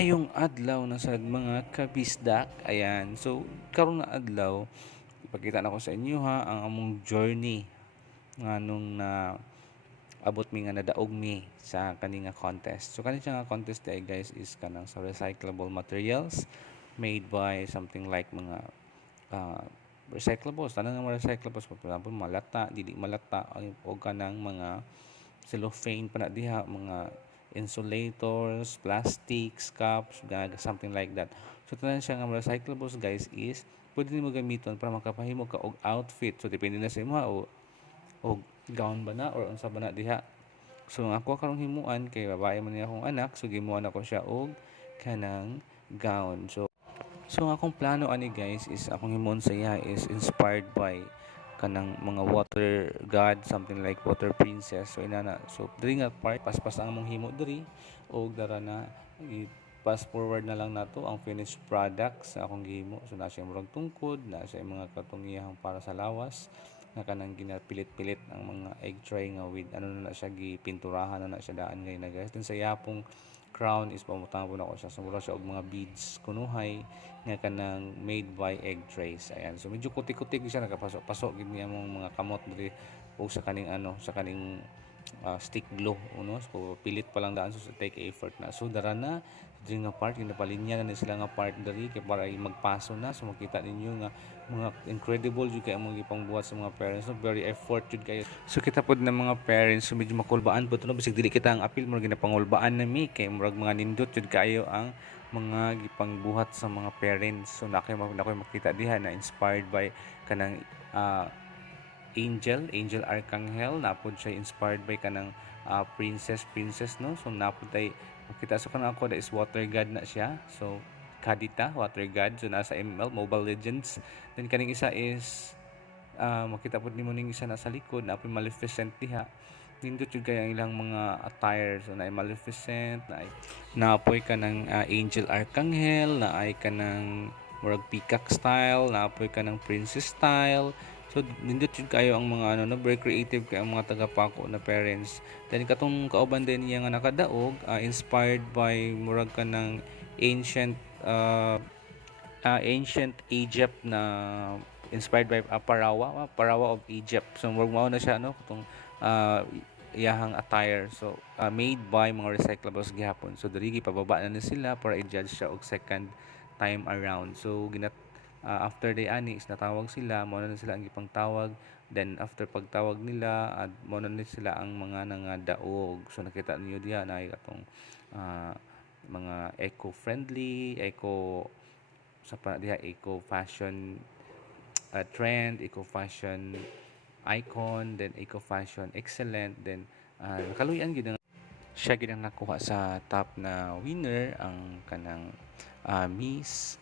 Maayong adlaw na sad mga kabisdak. Ayan. So, karon na adlaw, ipakita na ko sa inyo ha ang among journey nganong na abot mi nga nadaog mi sa kani nga contest. So kani siya nga contest day guys is kanang sa recyclable materials made by something like mga uh, recyclables. Tanang nga mga recyclables for example malata, dili malata o kanang mga cellophane pa na diha, mga insulators, plastics, cups, something like that. So tanan siya nga recyclables guys is pwede nimo gamiton para makapahimo ka og outfit. So depende na sa imo o gown ba na or unsa ba na diha. So ang ako karong himuan kay babae man niya akong anak, so gimuan ako siya og kanang gown. So ang akong plano ani guys is akong himuon sa iya is inspired by kanang mga water god, something like water princess. So inana, so diri nga part paspas ang among himo diri og dara na i-pass forward na lang nato ang finished product sa akong gihimo. So na siya murag tungkod, na siya mga katungiyahang para sa lawas nga kanang ginapilit-pilit ang mga egg tray nga with ano na siya gipinturahan na siya daan ngayon na guys. Dun sa yapong crown is pamutang po na ko siya. So mura siya og mga beads kunuhay nga kanang made by egg trays. Ayan. So medyo kutik-kutik siya, nakapasok-pasok gid niya mga kamot diri o sa kaning sa kaning stick glue so pilit pa lang daan, so take effort na. So dara na diri nga part ginapalinya na sila nga part diri kay para magpaso na. So makita ninyo nga mga incredible jud kay among gipangbuhat sa mga parents, so very effort jud kayo. So kita pod na mga parents, so medyo makulbaan po no, bisig dili kita ang apil mo ginapangulbaan na mi kay murag mga nindot jud kayo ang mga gipangbuhat sa mga parents. So nakoy makita diha na inspired by kanang Angel Arcangel, napod siya inspired by kanang princess no. So napod tay makita sa kanang ako that is water god na siya. So Kadita water god, so nasa ML Mobile Legends. Then kaning isa is makita pod nimo ning isa na sa likod na Maleficent diha. Nindot jud kay ang ilang mga attire. So na Maleficent, na naapoy ka ng Angel Arcangel, na ay ka ng murag peacock style, naapoy ka ng princess style. So nindot jud kayo ang mga very creative kay ang mga tagapako na parents. Then katong kauban din niya nga nakadaog, inspired by murag ka ng ancient Egypt na inspired by Parawa of Egypt. So murag mao na siya katong iyahang attire. So made by mga recyclables gihapon. So diri gipababa na sila para i-judge siya og second time around. So after day ani is natawag sila, mao na sila ang gipang tawag. Then after pagtawag nila, mao na sila ang mga nangadaog. So nakita niyo diha na atong mga eco-friendly, eco fashion trend, eco fashion icon, then eco fashion excellent, then nakaluyan gid siya gid ang nakuha sa top na winner ang kanang Miss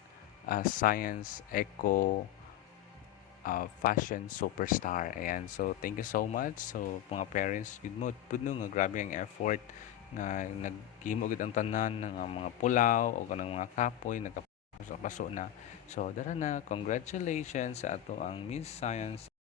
Science Eco Fashion Superstar. Ayan, so thank you so much. So mga parents gid mo pudno nga grabe ang effort nga naghimo gid ang tanan ng mga pulaw o kanang mga kapoy paso na. So dara na, congratulations sa ato ang Miss Science